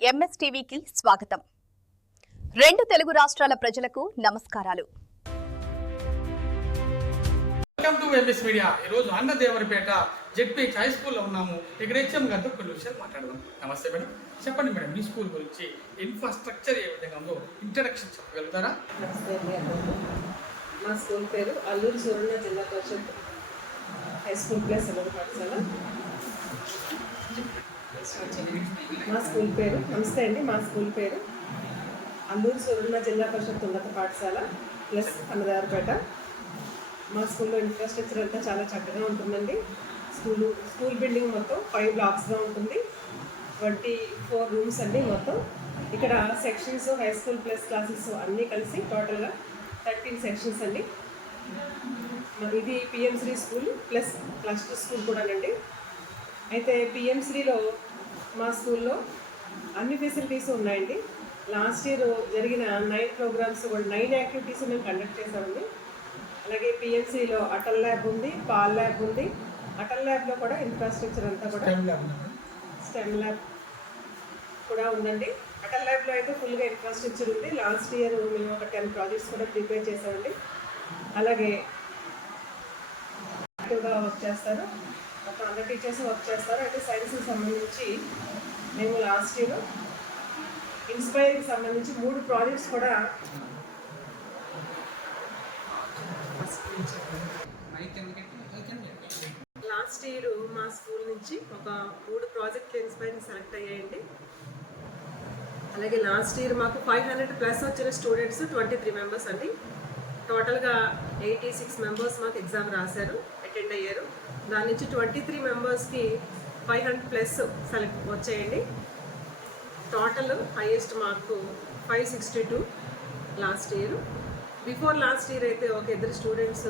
ఎంఎస్టీవీకి స్వాగతం. రెండు తెలుగు రాష్ట్రాల ప్రజలకు నమస్కారాలు. Welcome to MS media. ఈరోజు అన్నదేవరిపేట జెడ్పీహెచ్ హై స్కూల్లో ఉన్నాము. ఇక్కడ హెచ్ఎం గారితో కొన్ని విషయాలు మాట్లాడదాం. నమస్తే మేడం, చెప్పండి మేడం, మీ స్కూల్ గురించి ఇన్ఫ్రాస్ట్రక్చర్ ఏ విధంగా ఉందో ఇంట్రడక్షన్ చెప్పగలుగుతారా? నమస్తే అండి. మా స్కూల్ పేరు అల్లూరు సూరన్న జిల్లా పరిషత్ హై స్కూల్ ప్లస్ ఉన్నత పాఠశాల. మా స్కూల్ పేరు అల్లూరు సూరన్న జిల్లా పరిషత్ ఉన్నత పాఠశాల ప్లస్ అన్నదేవరిపేట. మా స్కూల్లో ఇన్ఫ్రాస్ట్రక్చర్ అంతా చాలా చక్కగా ఉంటుందండి. స్కూల్ బిల్డింగ్ మొత్తం 5 బ్లాక్స్గా ఉంటుంది. 24 రూమ్స్ అండి మొత్తం. ఇక్కడ sections, high school plus classes అన్నీ కలిసి టోటల్గా 13 సెక్షన్స్ అండి. ఇది PM SHRI school plus cluster school కూడానండి. అయితే పిఎంశ్రీలో మా స్కూల్లో అన్ని ఫెసిలిటీస్ ఉన్నాయండి. లాస్ట్ ఇయర్ జరిగిన 9 ప్రోగ్రామ్స్ 9 యాక్టివిటీస్ మేము కండక్ట్ చేసామండి. అలాగే పిఎంసీలో అటల్ ల్యాబ్ ఉంది, పాల్ ల్యాబ్ ఉంది. అటల్ ల్యాబ్లో కూడా ఇన్ఫ్రాస్ట్రక్చర్ అంతా కూడా స్టెమ్ ల్యాబ్ కూడా ఉందండి. అటల్ ల్యాబ్లో అయితే ఫుల్గా ఇన్ఫ్రాస్ట్రక్చర్ ఉంది. లాస్ట్ ఇయర్ మేము ఒక 10 ప్రాజెక్ట్స్ కూడా ప్రిపేర్ చేసామండి. అలాగే యాక్టివ్గా వర్క్ చేస్తారు, ఒక 100 టీచర్స్ వర్క్ చేస్తారు. అయితే సైన్స్కి సంబంధించి మేము లాస్ట్ ఇయర్ ఇన్స్పైర్కి సంబంధించి 3 ప్రాజెక్ట్స్ కూడా లాస్ట్ ఇయర్ మా స్కూల్ నుంచి ఒక 3 ప్రాజెక్టులు ఇన్స్పైర్ని సెలెక్ట్ అయ్యాయండి. అలాగే లాస్ట్ ఇయర్ మాకు 500+ వచ్చిన స్టూడెంట్స్ 23 మెంబర్స్ అండి. టోటల్గా 86 మెంబర్స్ మాకు ఎగ్జామ్ రాశారు, అటెండ్ అయ్యారు. దాని నుంచి 23 మెంబర్స్కి 500+ సెలెక్ట్ వచ్చాయండి. Total highest mark 562 last year. Before last year అయితే ఒక 2 స్టూడెంట్స్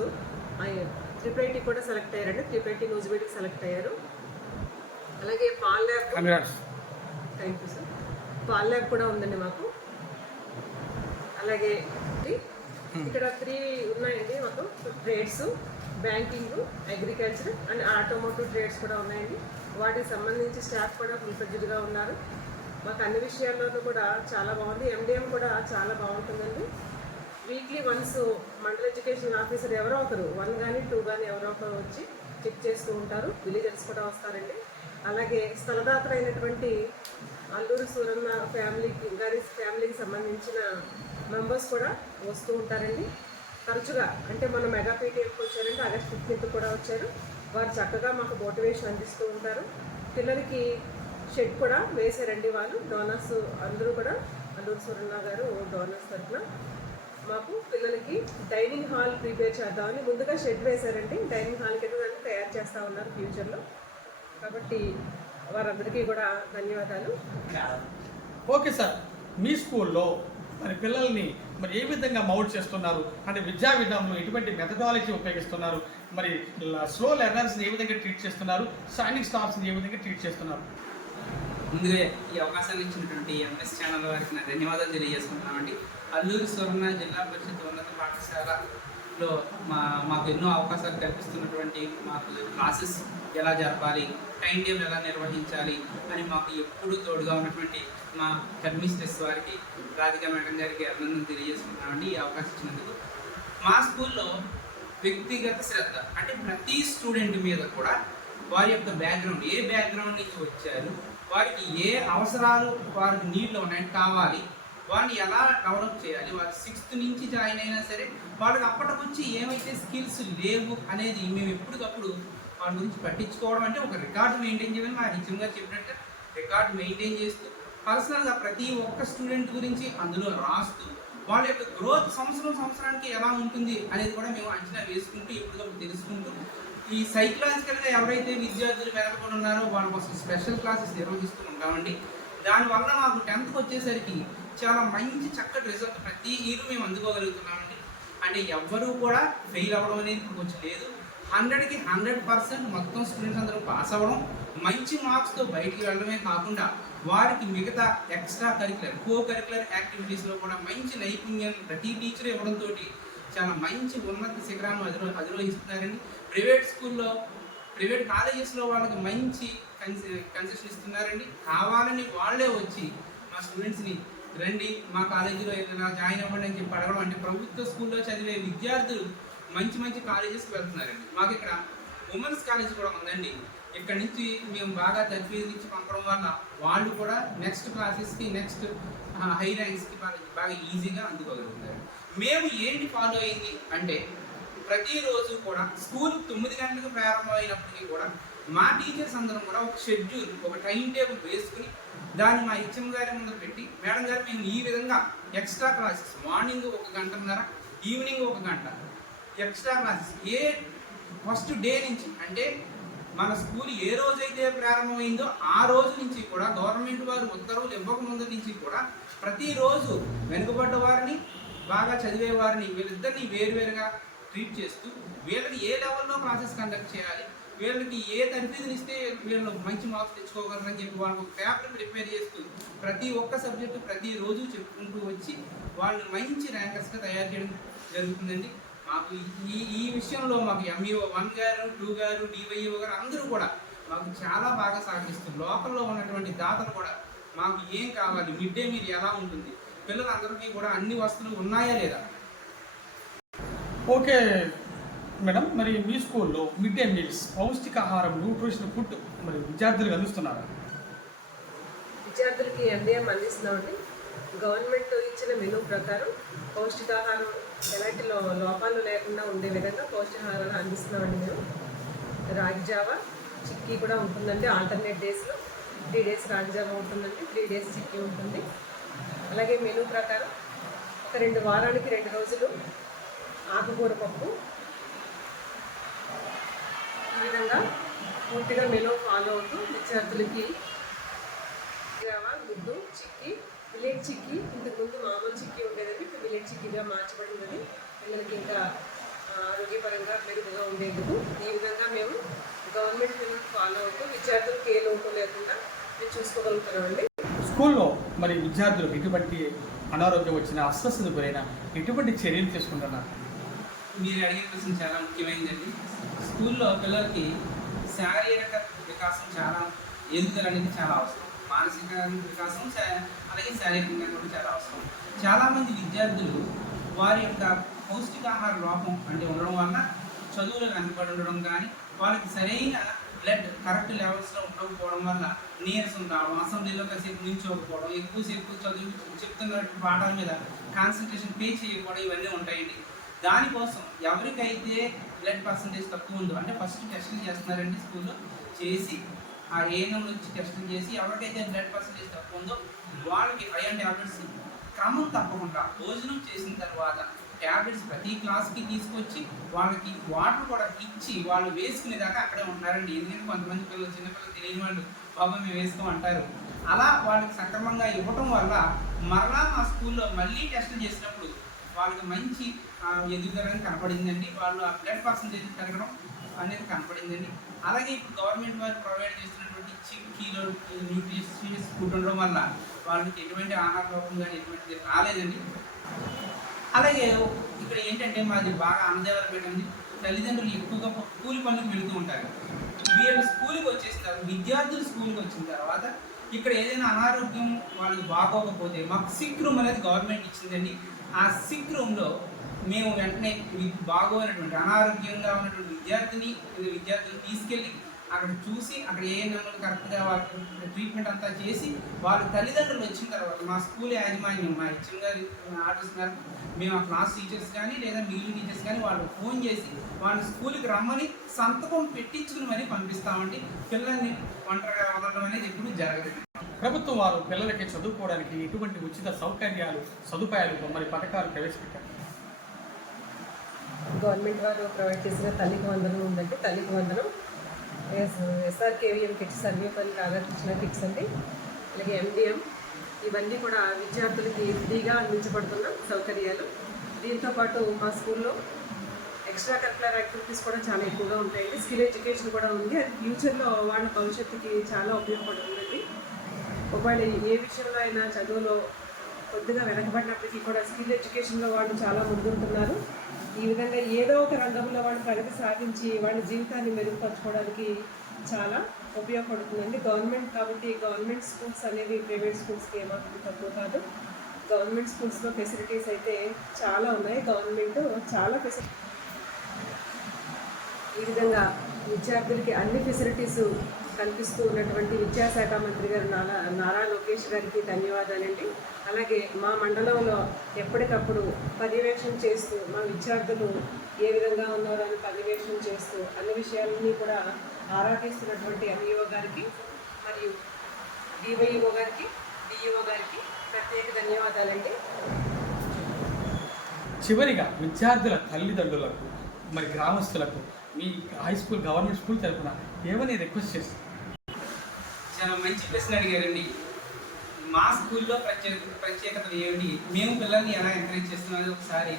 త్రిపేటి కూడా సెలెక్ట్ అయ్యారండి. త్రిపేటి నూజివీడికి సెలెక్ట్ అయ్యారు. అలాగే PAL lab, thank you sir, PAL lab కూడా ఉందండి మాకు. అలాగే ఇక్కడ 3 ఉన్నాయండి మాకు trades, banking, agriculture and automotive trades కూడా ఉన్నాయండి. వాటికి సంబంధించి స్టాఫ్ కూడా ఫుల్ఫ్లెడ్జ్డ్గా ఉన్నారు. మాకు అన్ని విషయాల్లోనూ కూడా చాలా బాగుంది. ఎండిఎం కూడా చాలా బాగుంటుందండి. వీక్లీ వన్స్ మండల ఎడ్యుకేషన్ ఆఫీసర్ ఎవరో ఒకరు 1 కానీ 2 కానీ ఎవరో ఒకరు వచ్చి చెక్ చేస్తూ ఉంటారు. విలేజర్స్ కూడా వస్తారండి. అలాగే స్థలదాతలైనటువంటి అల్లూరు సూరన్న ఫ్యామిలీకి సంబంధించిన మెంబర్స్ కూడా వస్తూ ఉంటారండి తరచుగా. అంటే మన మెగా పీటీఎఫ్కి వచ్చారంటే ఆగస్ట్ 15th కూడా వచ్చారు. వారు చక్కగా మాకు మోటివేషన్ అందిస్తూ ఉంటారు. పిల్లలకి షెడ్ కూడా వేశారండి వాళ్ళు. డోనర్స్ అందరూ కూడా అల్లూరు సూరన్న గారు డోనర్స్ తరఫున మాకు పిల్లలకి డైనింగ్ హాల్ ప్రిపేర్ చేద్దామని ముందుగా షెడ్ వేశారండి. డైనింగ్ హాల్ కింద దాన్ని తయారు చేస్తూ ఉన్నారు ఫ్యూచర్లో. కాబట్టి వారందరికీ కూడా ధన్యవాదాలు. ఓకే సార్, మీ స్కూల్లో మరి పిల్లల్ని మరి ఏ విధంగా మౌల్డ్ చేస్తున్నారు? అంటే విద్యా విధానంలో ఎటువంటి మెథడాలజీ ఉపయోగిస్తున్నారు? మరి స్లో లెర్నర్స్ని ఏ విధంగా ట్రీట్ చేస్తున్నారు? షైనింగ్ స్టార్స్ని ఏ విధంగా ట్రీట్ చేస్తున్నారు? ముందుగా ఈ అవకాశాన్ని ఇచ్చినటువంటి ఎంఎస్ ఛానల్ వారికి నా ధన్యవాదాలు తెలియజేసుకుంటున్నామండి. అల్లూరు సూరన్న జిల్లా పరిషత్ ఉన్నత పాఠశాలలో మాకు ఎన్నో అవకాశాలు కల్పిస్తున్నటువంటి, మాకు క్లాసెస్ ఎలా జరపాలి, టైం టేబుల్ ఎలా నిర్వహించాలి అని మాకు ఎప్పుడూ తోడుగా ఉన్నటువంటి మా హెడ్మిస్ట్రెస్ వారికి, రాధికా మేడం గారికి అభినందనలు తెలియజేసుకుంటున్నామండి ఈ అవకాశం ఇచ్చినందుకు. మా స్కూల్లో వ్యక్తిగత శ్రద్ధ, అంటే ప్రతి స్టూడెంట్ మీద కూడా వారి యొక్క బ్యాక్గ్రౌండ్, ఏ బ్యాక్గ్రౌండ్ నుంచి వచ్చారు, వారికి ఏ అవసరాలు వారికి నీళ్ళు ఉన్నాయని కావాలి, వారిని ఎలా డెవలప్ చేయాలి, వారు 6th నుంచి జాయిన్ అయినా సరే వాళ్ళకి అప్పటికొచ్చి ఏమైతే స్కిల్స్ లేవు అనేది మేము ఎప్పటికప్పుడు వాళ్ళ గురించి పట్టించుకోవడం. అంటే ఒక రికార్డు మెయింటైన్ చేయాలని మా హెచ్ఎం గారు చెప్పినట్టు రికార్డు మెయింటైన్ చేస్తూ పర్సనల్గా ప్రతి ఒక్క స్టూడెంట్ గురించి అందులో రాస్తూ వాళ్ళ యొక్క గ్రోత్ సంవత్సరానికి ఎలా ఉంటుంది అనేది కూడా మేము అంచనా వేసుకుంటూ ఎప్పటికప్పుడు తెలుసుకుంటూ, ఈ సైకలాజికల్గా ఎవరైతే విద్యార్థులు వెనకబడి ఉన్నారో వాళ్ళ కోసం స్పెషల్ క్లాసెస్ నిర్వహిస్తూ ఉంటామండి. దానివల్ల మాకు 10th వచ్చేసరికి చాలా మంచి చక్కటి రిజల్ట్ ప్రతి ఇయర్ మేము అందుకోగలుగుతున్నామండి. అంటే ఎవ్వరూ కూడా ఫెయిల్ అవ్వడం అనేది ఇప్పుడు కొంచెం లేదు. 100కి 100% మొత్తం స్టూడెంట్స్ అందరూ పాస్ అవ్వడం, మంచి మార్క్స్తో బయటికి వెళ్ళడమే కాకుండా వారికి మిగతా ఎక్స్ట్రా కరిక్యులర్, కరిక్యులర్ యాక్టివిటీస్లో కూడా మంచి నైపుణ్యాన్ని ప్రతి టీచర్ ఇవ్వడంతో చాలా మంచి ఉన్నత శిఖరాన్ని అధిరోహిస్తున్నారండి. ప్రైవేట్ కాలేజెస్లో వాళ్ళకి మంచి కన్సెషన్ ఇస్తున్నారండి. కావాలని వాళ్ళే వచ్చి మా స్టూడెంట్స్ని రండి మా కాలేజీలో ఏదైనా జాయిన్ అవ్వండి అని చెప్పి అడగడం, అంటే ప్రభుత్వ స్కూల్లో చదివే విద్యార్థులు మంచి మంచి కాలేజెస్కి వెళ్తున్నారండి. మాకు ఇక్కడ ఉమెన్స్ కాలేజ్ కూడా ఉందండి. ఇక్కడ నుంచి మేము బాగా తర్ఫీదు నుంచి పంపడం వల్ల వాళ్ళు కూడా నెక్స్ట్ క్లాసెస్కి నెక్స్ట్ హై ర్యాంక్స్కి బాగా ఈజీగా అందుకోగలుగుతారు. మేము ఏంటి ఫాలో అయింది అంటే ప్రతిరోజు కూడా స్కూల్ 9 గంటలకు ప్రారంభమైనప్పటికీ కూడా మా టీచర్స్ అందరం కూడా ఒక షెడ్యూల్, ఒక టైం టేబుల్ వేసుకుని దాన్ని మా హెచ్ఎం గారి ముందు పెట్టి, మేడం గారు మేము ఈ విధంగా ఎక్స్ట్రా క్లాసెస్ మార్నింగ్ 1 గంటన్నర, ఈవినింగ్ 1 గంట ఎక్స్ట్రా క్లాసెస్ ఏ ఫస్ట్ డే నుంచి, అంటే మన స్కూల్ ఏ రోజైతే ప్రారంభమైందో ఆ రోజు నుంచి కూడా గవర్నమెంట్ వారు ఉత్తర్వులు ఇవ్వకముందు నుంచి కూడా ప్రతిరోజు వెనుకబడ్డ వారిని, బాగా చదివే వారిని, వీళ్ళిద్దరిని వేరువేరుగా ట్రీట్ చేస్తూ వీళ్ళకి ఏ లెవెల్లో క్లాసెస్ కండక్ట్ చేయాలి, వీళ్ళకి ఏ తర్ఫీదునిస్తే వీళ్ళు మంచి మార్క్స్ తెచ్చుకోగలరని చెప్పి వాళ్ళకు పేపర్ ప్రిపేర్ చేస్తూ ప్రతి ఒక్క సబ్జెక్టు ప్రతిరోజు చెప్పుకుంటూ వచ్చి వాళ్ళు మంచి ర్యాంకర్స్గా తయారు చేయడం జరుగుతుందండి. మాకు ఈ విషయంలో మాకు ఎంఈఓ 1 గారు, 2 గారు, డివైఓ గారు అందరూ కూడా మాకు చాలా బాగా సహకరిస్తారు. లోకల్లో ఉన్నటువంటి దాతలు కూడా మాకు ఏం కావాలి, మిడ్ డే మీల్ ఎలా ఉంటుంది, పిల్లలందరికీ కూడా అన్ని వస్తువులు ఉన్నాయా లేదా. ఓకే మేడం, మరి మీ స్కూల్లో మిడ్ డే మీల్స్, పౌష్టికాహారం, న్యూట్రిషన్ ఫుడ్ మరి విద్యార్థులకు అందిస్తున్నారా? విద్యార్థులకి MDM అందిస్తున్నామండి. గవర్నమెంట్ ఇచ్చిన మెనూ ప్రకారం పౌష్టికాహారం ఎలాంటి లోపాలు లేకుండా ఉండే విధంగా పౌష్టికాహారాన్ని అందిస్తున్నామండి. మేము రాగి జావ, చిక్కీ కూడా ఉంటుందండి. ఆల్టర్నేట్ డేస్లో 3 డేస్ రాగి జావ ఉంటుందండి, 3 డేస్ చిక్కీ ఉంటుంది. అలాగే మెనూ ప్రకారం ఒక వారానికి 2 రోజులు ఆకుకూర పప్పు, ఈ విధంగా పూర్తిగా మెనూ ఫాలో అవుతూ విద్యార్థులకి జావ, గుడ్డు, చిక్కీ, మిల్లెట్ చిక్కీ, ఇంతకుముందు మామూలు చిక్కీ ఉండేదండి, ఇప్పుడు మిల్లెట్ చిక్కీగా మార్చబడిందని పిల్లలకి ఇంకా ఆరోగ్యపరంగా మెరుగుగా ఉండేందుకు ఈ విధంగా మేము గవర్నమెంట్ మెనూ ఫాలో అవుతూ విద్యార్థులకు ఏ లోటు లేకుండా మేము చూసుకోగలుగుతున్నామండి. స్కూల్లో మరి విద్యార్థులకు ఎటువంటి అనారోగ్యం వచ్చిన, అస్వస్థత గురైన ఎటువంటి చర్యలు తీసుకుంటున్నారు? మీరు అడిగే క్వశ్చన్ చాలా ముఖ్యమైనదండి. స్కూల్లో పిల్లలకి శారీరక వికాసం చాలా, ఎదుగుదల అనేది చాలా అవసరం. మానసిక వికాసం అలాగే శారీరకంగా కూడా చాలా అవసరం. చాలామంది విద్యార్థులు వారి యొక్క పౌష్టికాహార లోపం అంటే ఉండడం వల్ల చదువులు వెనకబడి ఉండడం కానీ, వాళ్ళకి సరైన బ్లడ్ కరెక్ట్ లెవెల్స్లో ఉండకపోవడం వల్ల నీరసం రావడం, అసెంబ్లీలో కాసేపు నిల్చోకపోవడం, ఎక్కువసేపు చదువు చెప్తున్న పాఠాల మీద కాన్సన్ట్రేషన్ పే చేయకపోవడం, ఇవన్నీ ఉంటాయండి. దానికోసం ఎవరికైతే బ్లడ్ పర్సంటేజ్ తక్కువ ఉందో, అంటే ఫస్ట్ టెస్టులు చేస్తున్నారండి స్కూల్లో, చేసి ఆ ఏఎన్ఎం నుంచి టెస్టులు చేసి ఎవరికైతే బ్లడ్ పర్సంటేజ్ తక్కువ ఉందో వాళ్ళకి ఐరన్ ట్యాబ్లెట్స్ క్రమం తప్పకుండా భోజనం చేసిన తర్వాత ట్యాబ్లెట్స్ ప్రతి క్లాస్కి తీసుకొచ్చి వాళ్ళకి వాటర్ కూడా ఇచ్చి వాళ్ళు వేసుకునేదాకా అక్కడే ఉంటారండి. ఎందుకంటే కొంతమంది పిల్లలు, చిన్నపిల్లలు తెలియని వాళ్ళు బాబా మేము వేసుకోమంటారు. అలా వాళ్ళకి సక్రమంగా ఇవ్వటం వల్ల మరలా మా స్కూల్లో మళ్ళీ టెస్టులు చేసినప్పుడు వాళ్ళకి మంచి ఎదుగుదల కనపడిందండి. వాళ్ళు ఆ బ్లడ్ పర్సంటేజ్ పెరగడం అనేది కనపడిందండి. అలాగే ఇప్పుడు గవర్నమెంట్ వారు ప్రొవైడ్ చేస్తున్నటువంటి చిక్కీలో న్యూట్రిషియస్ ఫుడ్ ఉండడం వల్ల వాళ్ళకి ఎటువంటి ఆహార లోపం కానీ ఎటువంటిది రాలేదండి. అలాగే ఇక్కడ ఏంటంటే మాది బాగా ఆనందపేట ఉంది. తల్లిదండ్రులు ఎక్కువగా కూలి పనులకు వెళుతూ ఉంటారు. వీళ్ళు స్కూల్కి వచ్చేసిన తర్వాత, విద్యార్థులు స్కూల్కి వచ్చిన తర్వాత ఇక్కడ ఏదైనా అనారోగ్యం వాళ్ళకి బాగోకపోతే మాకు సిక్ రూమ్ అనేది గవర్నమెంట్ ఇచ్చిందండి. ఆ సిక్ రూమ్లో మేము వెంటనే బాగోనటువంటి అనారోగ్యంగా ఉన్నటువంటి విద్యార్థులను తీసుకెళ్ళి అక్కడ చూసి అక్కడ ఏ నెంబర్లు కరెక్ట్గా వాళ్ళకి ట్రీట్మెంట్ అంతా చేసి వాళ్ళ తల్లిదండ్రులు వచ్చిన తర్వాత మా స్కూల్ యాజమాన్యం, మా హెచ్ఎం గారి ఆర్డర్స్ మేరకు మేము ఆ క్లాస్ టీచర్స్ కానీ లేదా మిగిలిన టీచర్స్ కానీ వాళ్ళు ఫోన్ చేసి వాళ్ళ స్కూల్కి రమ్మని సంతకం పెట్టించుకుని మరీ పంపిస్తామండి. పిల్లల్ని ఒంటరిగా వదలడం అనేది ఎప్పుడు జరగదు. ప్రభుత్వం వారు పిల్లలకి చదువుకోవడానికి ఎటువంటి ఉచిత సదుపాయాలు మరి పథకాలు ప్రవేశపెట్టారు? గవర్నమెంట్ వారు ప్రొవైడ్ చేసిన తల్లికి వందనం ఉందండి. Thalliki Vandanam, SRKVM kits, Sarvepalli Radhakrishna kits అండి, అలాగే MDM, ఇవన్నీ కూడా విద్యార్థులకి ఫ్రీగా అందించబడుతున్న సౌకర్యాలు. దీంతోపాటు మా స్కూల్లో ఎక్స్ట్రా కరికులర్ యాక్టివిటీస్ కూడా చాలా ఎక్కువగా ఉంటాయండి. స్కిల్ ఎడ్యుకేషన్ కూడా ఉంది. అది ఫ్యూచర్లో వాళ్ళ భవిష్యత్తుకి చాలా ఉపయోగపడుతుందండి. ఒకవేళ ఏ విషయంలో అయినా చదువులో కొద్దిగా వెనకబడినప్పటికీ కూడా స్కిల్ ఎడ్యుకేషన్లో వాళ్ళు చాలా ముందుంటున్నారు. ఈ విధంగా ఏదో ఒక రంగంలో వాళ్ళు ప్రగతి సాధించి వాళ్ళ జీవితాన్ని మెరుగుపరచుకోవడానికి చాలా ఉపయోగపడుతుందండి. గవర్నమెంట్ కాబట్టి గవర్నమెంట్ స్కూల్స్ అనేవి ప్రైవేట్ స్కూల్స్కి ఏమాత్రం తక్కువ కాదు. గవర్నమెంట్ స్కూల్స్లో ఫెసిలిటీస్ అయితే చాలా ఉన్నాయి. గవర్నమెంట్ చాలా ఈ విధంగా విద్యార్థులకి అన్ని ఫెసిలిటీస్ కల్పిస్తూ ఉన్నటువంటి విద్యాశాఖ మంత్రి గారు నారా లోకేష్ గారికి ధన్యవాదాలండి. అలాగే మా మండలంలో ఎప్పటికప్పుడు పర్యవేక్షణ చేస్తూ మా విద్యార్థులు ఏ విధంగా ఉన్నారో అని పర్యవేక్షణ చేస్తూ అన్ని విషయాలని కూడా ఆరా తీస్తున్నటువంటి ఎంఈఓ గారికి మరియు డివైఓ గారికి డిఈఓ గారికి ప్రత్యేక ధన్యవాదాలండి. చివరిగా విద్యార్థుల తల్లిదండ్రులకు మరి గ్రామస్తులకు మీ హై స్కూల్ గవర్నమెంట్ స్కూల్ తరఫున ఏమని రిక్వెస్ట్ చేస్తారు? చాలా మంచి ప్రశ్న అడిగారండి. మా స్కూల్లో ప్రత్యేకతలు ఏమిటి, మేము పిల్లల్ని ఎలా ఎంకరేజ్ చేస్తున్నది ఒకసారి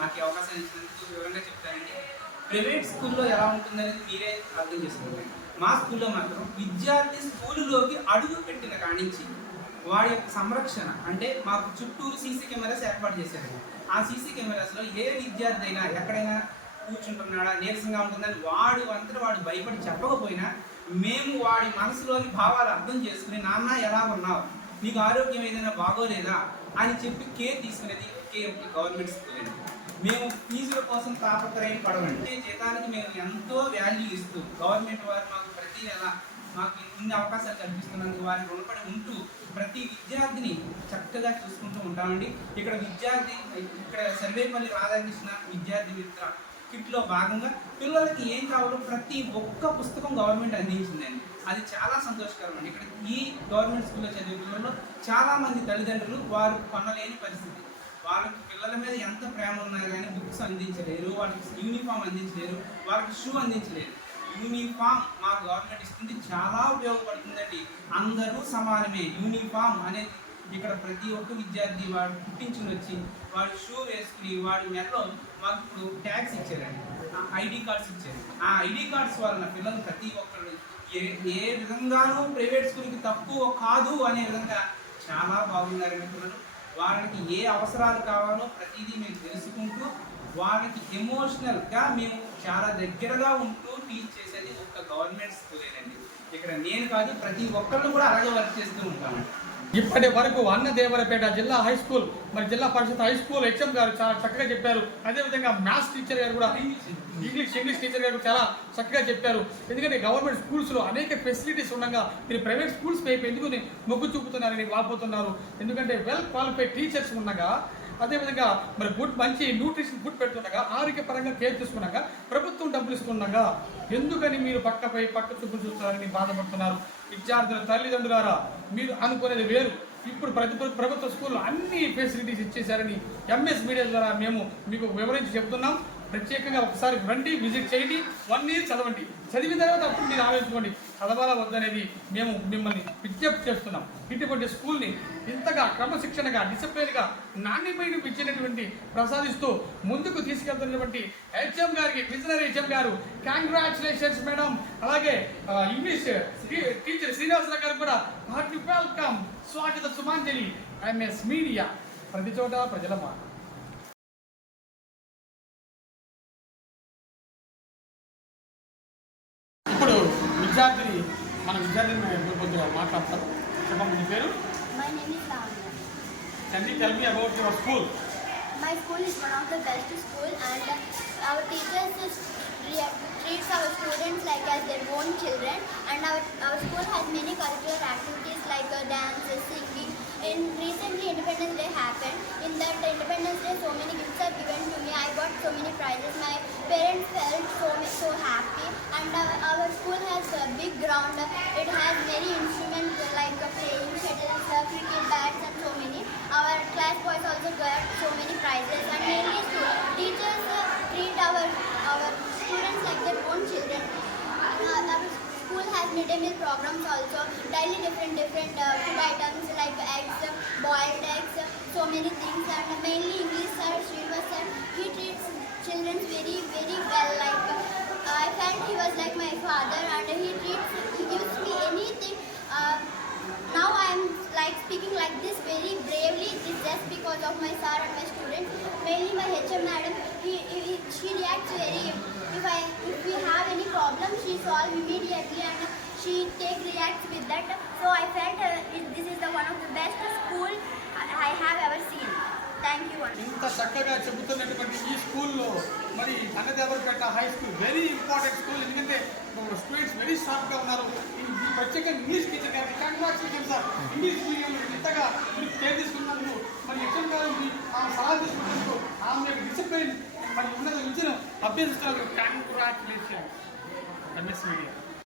నాకు ఈ అవకాశం ఇచ్చినందుకు వివరంగా చెప్తానండి. ప్రైవేట్ స్కూల్లో ఎలా ఉంటుందనేది మీరే అర్థం చేసుకోండి. మా స్కూల్లో మాత్రం విద్యార్థి స్కూలులోకి అడుగు పెట్టిన కానించి వాడి యొక్క సంరక్షణ అంటే మాకు చుట్టూరు సీసీ కెమెరాస్ ఏర్పాటు చేశారండి. ఆ సీసీ కెమెరాస్లో ఏ విద్యార్థి అయినా ఎక్కడైనా కూర్చుంటున్నాడా, నీరసంగా ఉంటుందని వాడు భయపడి చెప్పకపోయినా మేము వాడి మనసులోని భావాలు అర్థం చేసుకుని నాన్న ఎలా ఉన్నావు, నీకు ఆరోగ్యం ఏదైనా బాగోలేదా అని చెప్పి కేర్ తీసుకునేది గవర్నమెంట్ స్కూల్ అండి. మేము ఫీజుల కోసం తాపత్రయం పడమండి. జీతానికి మేము ఎంతో వాల్యూ ఇస్తూ గవర్నమెంట్ వారు మాకు ప్రతి నెల మాకు ఇన్ని అవకాశాలు కల్పిస్తున్నందుకు వారికి రుణపడి ఉంటూ ప్రతి విద్యార్థిని చక్కగా చూసుకుంటూ ఉంటామండి. ఇక్కడ సర్వేపల్లి రాధాకృష్ణ విద్యార్థి మిత్ర కిట్లో భాగంగా పిల్లలకి ఏం కావాలో ప్రతి ఒక్క పుస్తకం గవర్నమెంట్ అందించిందండి. అది చాలా సంతోషకరం అండి. ఇక్కడ ఈ గవర్నమెంట్ స్కూల్లో చదివే పిల్లల్లో చాలామంది తల్లిదండ్రులు వారు కొనలేని పరిస్థితి, వాళ్ళకి పిల్లల మీద ఎంత ప్రేమ ఉన్నా కానీ బుక్స్ అందించలేరు, వాళ్ళకి యూనిఫామ్ అందించలేరు, వాళ్ళకి షూ అందించలేరు. యూనిఫామ్ మా గవర్నమెంట్ ఇస్తుంది, చాలా ఉపయోగపడుతుందండి. అందరూ సమానమే. యూనిఫామ్ అనేది ఇక్కడ ప్రతి ఒక్క విద్యార్థి వాడు పుట్టించుకుని వచ్చి వాడు షూ వేసుకుని వాడి మెడలో మాకు ఇప్పుడు ట్యాగ్స్ ఇచ్చారండి, ఐడి కార్డ్స్ ఇచ్చారు. ఆ ఐడి కార్డ్స్ వలన పిల్లలు ప్రతి ఒక్కరు ఏ విధంగానూ ప్రైవేట్ స్కూల్కి తక్కువ కాదు అనే విధంగా చాలా బాగున్నారండి పిల్లలు. వాళ్ళకి ఏ అవసరాలు కావాలో ప్రతిదీ మేము తెలుసుకుంటూ వాళ్ళకి ఎమోషనల్గా మేము చాలా దగ్గరగా ఉంటూ టీచ్ చేసేది ఒక గవర్నమెంట్ స్కూలేనండి. ఇక్కడ నేను కాదు ప్రతి ఒక్కళ్ళు కూడా అలాగే వర్క్ చేస్తూ ఉంటామండి. ఇప్పటి వరకు అన్నదేవరపేట జిల్లా హై స్కూల్ మరి జిల్లా పరిషత్ హై స్కూల్ హెచ్ఎం గారు చాలా చక్కగా చెప్పారు. అదేవిధంగా మ్యాథ్స్ టీచర్ గారు కూడా ఇంగ్లీష్ టీచర్ గారు చాలా చక్కగా చెప్పారు. ఎందుకంటే గవర్నమెంట్ స్కూల్స్లో అనేక ఫెసిలిటీస్ ఉండగా మీరు ప్రైవేట్ స్కూల్స్ వైపు ఎందుకు మొగ్గు చూపుతున్నారని వాపోతున్నారు. ఎందుకంటే వెల్ క్వాలిఫైడ్ టీచర్స్ ఉండగా అదేవిధంగా మరి మంచి న్యూట్రిషన్ ఫుడ్ పెడుతుండగా ఆరోగ్యపరంగా కేర్ తీసుకున్నాగా ప్రభుత్వం డబ్బులు ఇస్తుండగా ఎందుకని మీరు పక్క చూపులు చూస్తున్నారని బాధపడుతున్నారు. విద్యార్థుల తల్లిదండ్రులారా, మీరు అనుకునేది వేరు. ఇప్పుడు ప్రభుత్వ స్కూల్లో అన్ని ఫెసిలిటీస్ ఇచ్చేశారని ఎంఎస్ మీడియా ద్వారా మేము మీకు వివరించి చెప్తున్నాం. ప్రత్యేకంగా ఒకసారి రండి, విజిట్ చేయండి, 1 year చదవండి. చదివిన తర్వాత అప్పుడు మీరు ఆలోచించుకోండి చదవాలా వద్దనేది మేము మిమ్మల్ని విజ్ఞప్తి చేస్తున్నాం. ఇటువంటి స్కూల్ని ఇంతగా క్రమశిక్షణగా డిసిప్లిన్గా నాణ్యమైన విద్యనటువంటి ప్రసాదిస్తూ ముందుకు తీసుకెళ్తున్నటువంటి హెచ్ఎం గారికి, విజనరీ హెచ్ఎం గారు కంగ్రాచులేషన్స్ మేడం. అలాగే ఇంగ్లీష్ టీచర్ శ్రీనివాసరావు గారు కూడా హార్ట్లీ వెల్కమ్. స్వాగత సుమాంజలి, ఎంఎస్ మీడియా, ప్రతి చోట ప్రజల మాట. ఇప్పుడు మన విద్యార్థిని కొద్దిగా మాట్లాడతారు. చెప్పండి మీ పేరు? My name is Lavanya. Can you tell me about your school? My school is one of the best school and our teachers treats our students like as their own children, and our school has many curricular activities like dance, singing. In recently Independence Day happened. In that Independence Day so many gifts are given to me. I got so many prizes. My parents felt so happy, and our school has a big ground. It has many instruments like playing shuttles, cricket bats and so many. Our class boys also got so many prizes, and mainly teachers treat our students like their own children. Our school has midday meal programs also, daily different food items like eggs, boiled eggs, so many things, and mainly English sir, Srinivas sir, he treats children very well. Like I felt he was like my father, and he gives me anything. Now I am like speaking like this very bravely. This just because of my sir and my students. Mainly my HM madam, she reacts very. If we have any problem, she solves immediately, and she reacts with that. So I felt this is the one of the best school I have ever seen. Thank you. ఇంత చక్కగా చెబుతున్నటువంటి ఈ స్కూల్లో మరి Annadevarapeta high school very important school. ఎందుకంటే students very షార్ప్గా ఉన్నారు. ఈ ప్రత్యేకంగా ఇంగ్లీష్ టీచర్ గారికి కంగ్రాచులేషన్ సార్. ఇంగ్లీష్ మీడియం ఇంతగా మీరు కేర్ తీసుకున్నందుకు, మరి ఎగ్జామ్ గారు ఆమె సలహా తీసుకున్నందుకు, ఆమె యొక్క డిసిప్లిన్ మరి ఉన్నత విద్యను అభ్యసిస్తున్నందుకు కంగ్రాచులేషన్ ఎంఎస్ మీడియం.